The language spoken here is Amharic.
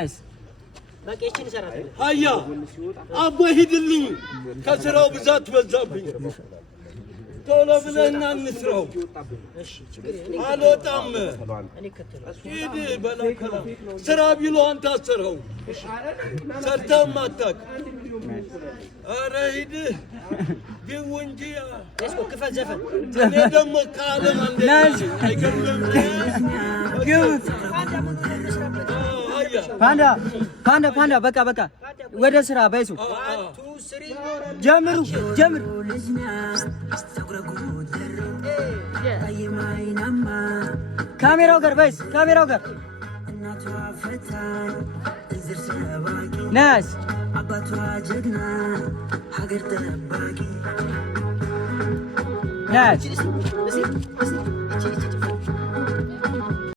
ናይስ በቃ እቺን ይሰራል አያ አቦ ሂድልኝ ከስራው ብዛት በዛብኝ ቶሎ ብለህና እንስራው እሺ ችግር የለም አልወጣም እኔ ከተለው ሂድ በላከላ ስራ ቢሎ አንተ አስረው ሰርተህም አታውቅ ኧረ ሂድ ግቡ እንጂ እስኮ ክፈት ዘፈን እኔ ደግሞ ከዓለም አንዴ አይገርምም ግቡት ፓንዳ በቃ ወደ ስራ በይሱ ጀምሩ ካሜራው ጋር በይስ ካሜራው ጋር ናይስ ናይስ